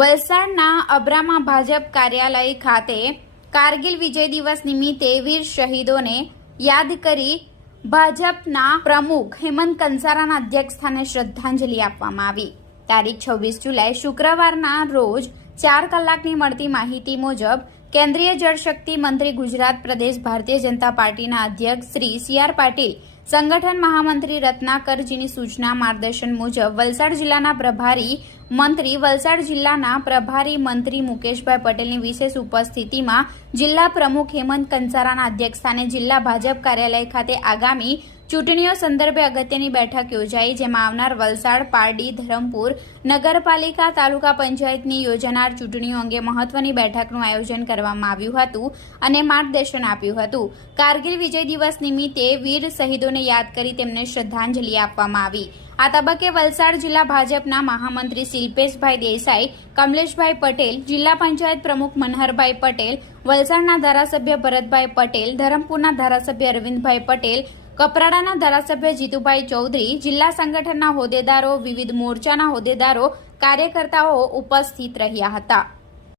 વલસાડના અબ્રામા ભાજપ કાર્યાલય ખાતે કારગિલ વિજય દિવસ નિમિત્તે વીર શહીદોને યાદ કરી ભાજપના પ્રમુખ હેમંત કંસારાના અધ્યક્ષસ્થાને શ્રદ્ધાંજલિ આપવામાં આવી. તારીખ છવ્વીસ જુલાઈ શુક્રવારના રોજ ચાર કલાકની મળતી માહિતી મુજબ કેન્દ્રીય જળશક્તિ મંત્રી ગુજરાત પ્રદેશ ભારતીય જનતા પાર્ટીના અધ્યક્ષ શ્રી સી આર પાટીલ, સંગઠન મહામંત્રી રત્નાકરજીની સૂચના માર્ગદર્શન મુજબ વલસાડ જિલ્લાના પ્રભારી મંત્રી, વલસાડ જિલ્લાના પ્રભારી મંત્રી મુકેશભાઈ પટેલની વિશેષ ઉપસ્થિતિમાં જિલ્લા પ્રમુખ હેમંત કંસારાના અધ્યક્ષસ્થાને જિલ્લા ભાજપ કાર્યાલય ખાતે આગામી ચૂંટણીઓ સંદર્ભે અગત્યની બેઠક યોજાઈ, જેમાં આવનાર વલસાડ, પારડી, ધરમપુર, નગરપાલિકા, તાલુકા પંચાયતની યોજાનાર ચૂંટણીઓ અંગે મહત્વની બેઠકનું આયોજન કરવામાં આવ્યું હતું અને માર્ગદર્શન આપ્યું હતું. કારગિલ વિજય દિવસ નિમિત્તે વીર શહીદોને યાદ કરી તેમને શ્રદ્ધાંજલિ આપવામાં આવી. આ તબક્કે વલસાડ જિલ્લા ભાજપના મહામંત્રી શિલ્પેશભાઈ દેસાઈ, કમલેશભાઈ પટેલ, જિલ્લા પંચાયત પ્રમુખ મનહરભાઈ પટેલ, વલસાડના ધારાસભ્ય ભરતભાઈ પટેલ, ધરમપુરના ધારાસભ્ય અરવિંદભાઈ પટેલ, કપરાડાના ધારાસભ્ય જીતુભાઈ ચૌધરી, જિલ્લા સંગઠનના હોદ્દેદારો, વિવિધ મોરચાના હોદ્દેદારો, કાર્યકર્તાઓ ઉપસ્થિત રહ્યા હતા.